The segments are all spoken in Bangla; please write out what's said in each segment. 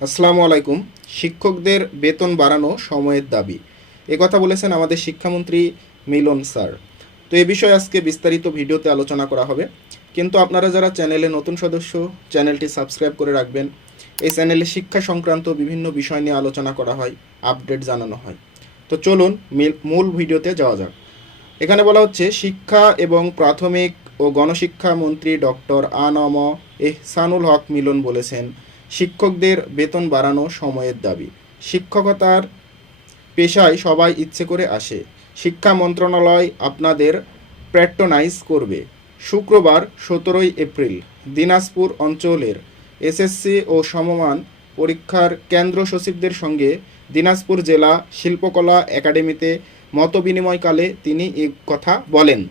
আসসালামু আলাইকুম। শিক্ষকদের বেতন বাড়ানো সময়ের দাবি, কথা বলেছেন আমাদের শিক্ষামন্ত্রী মিলন স্যার। তো এ বিষয়ে আজকে বিস্তারিত ভিডিওতে আলোচনা করা হবে, কিন্তু আপনারা যারা চ্যানেলে নতুন সদস্য, চ্যানেলটি সাবস্ক্রাইব করে রাখবেন। এই চ্যানেলে শিক্ষা সংক্রান্ত বিভিন্ন বিষয় নিয়ে আলোচনা করা হয়, আপডেট জানানো হয়। তো চলুন মূল ভিডিওতে যাওয়া যাক। এখানে বলা হচ্ছে, শিক্ষা এবং প্রাথমিক ও গণশিক্ষা মন্ত্রী ডক্টর আ.ন.ম এহসানুল হক মিলন বলেছেন, শিক্ষকদের বেতন বাড়ানো সময়ের দাবি। শিক্ষকতার পেশায় সবাই ইচ্ছে করে আসে, শিক্ষা মন্ত্রণালয় আপনাদের প্যাট্রোনাইজ করবে। শুক্রবার 17 এপ্রিল দিনাজপুর অঞ্চলের এসএসসি ও সমমান পরীক্ষার কেন্দ্র সচিবদের সঙ্গে দিনাজপুর জেলা শিল্পকলা একাডেমিতে মতবিনিময়কালে তিনি এ কথা বলেন।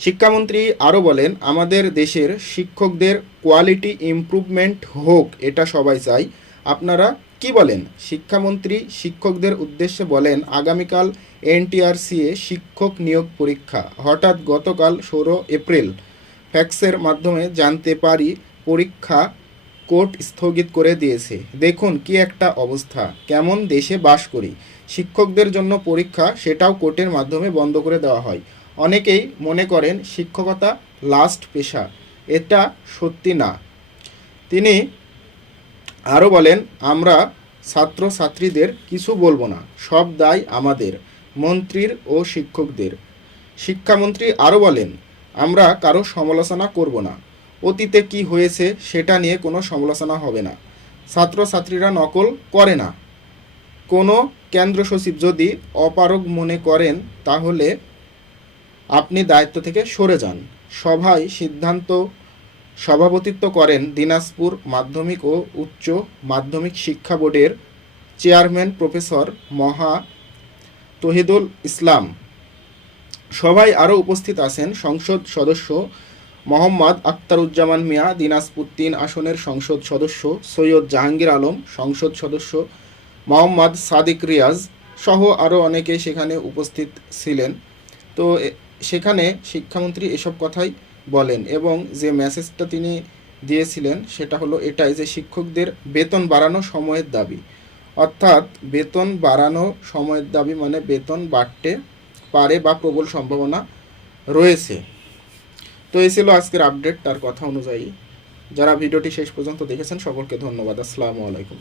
শিক্ষামন্ত্রী আরও বলেন, আমাদের দেশের শিক্ষকদের কোয়ালিটি ইমপ্রুভমেন্ট হোক, এটা সবাই চাই। আপনারা কি বলেন? শিক্ষামন্ত্রী শিক্ষকদের উদ্দেশ্যে বলেন, আগামীকাল এনটিআরসিএ শিক্ষক নিয়োগ পরীক্ষা। হঠাৎ গতকাল 16 এপ্রিল ফ্যাক্সের মাধ্যমে জানতে পারি পরীক্ষা কোর্ট স্থগিত করে দিয়েছে। দেখুন কি একটা অবস্থা, কেমন দেশে বাস করি। শিক্ষকদের জন্য পরীক্ষা, সেটাও কোর্টের মাধ্যমে বন্ধ করে দেওয়া হয়। অনেকেই মনে করেন শিক্ষকতা লাস্ট পেশা, এটা সত্যি না। তিনি আরও বলেন, আমরা ছাত্রছাত্রীদের কিছু বলবো না, সব দায় আমাদের, মন্ত্রীর ও শিক্ষকদের। শিক্ষামন্ত্রী আরও বলেন, আমরা কারো সমালোচনা করব না, অতীতে কি হয়েছে সেটা নিয়ে কোনো সমালোচনা হবে না। ছাত্রছাত্রীরা নকল করে না। কোনো কেন্দ্র সচিব যদি অপারগ মনে করেন তাহলে আপনি দায়িত্ব থেকে সরে যান। সভায় সভাপতিত্ব করেন দিনাজপুর মাধ্যমিক ও উচ্চ মাধ্যমিক শিক্ষা বোর্ডের চেয়ারম্যান প্রফেসর মহা তহিদুল ইসলাম। সভায় আরও উপস্থিত আছেন সংসদ সদস্য মোহাম্মদ আখতারুজ্জামান মিয়া, দিনাজপুর 3 আসনের সংসদ সদস্য সৈয়দ জাহাঙ্গীর আলম, সংসদ সদস্য মোহাম্মদ সাদিক রিয়াজ সহ আরও অনেকে সেখানে উপস্থিত ছিলেন। তো সেখানে শিক্ষামন্ত্রী এসব কথাই বলেন, এবং যে মেসেজটা তিনি দিয়েছিলেন সেটা হলো এটাই, যে শিক্ষকদের বেতন বাড়ানো সময়ের দাবি। অর্থাৎ বেতন বাড়ানো সময়ের দাবি মানে বেতন বাড়তে পারে বা প্রবল সম্ভাবনা রয়েছে। তো এই ছিল আজকের আপডেট। তার কথা অনুযায়ী যারা ভিডিওটি শেষ পর্যন্ত দেখেছেন সকলকে ধন্যবাদ। আসসালামু আলাইকুম।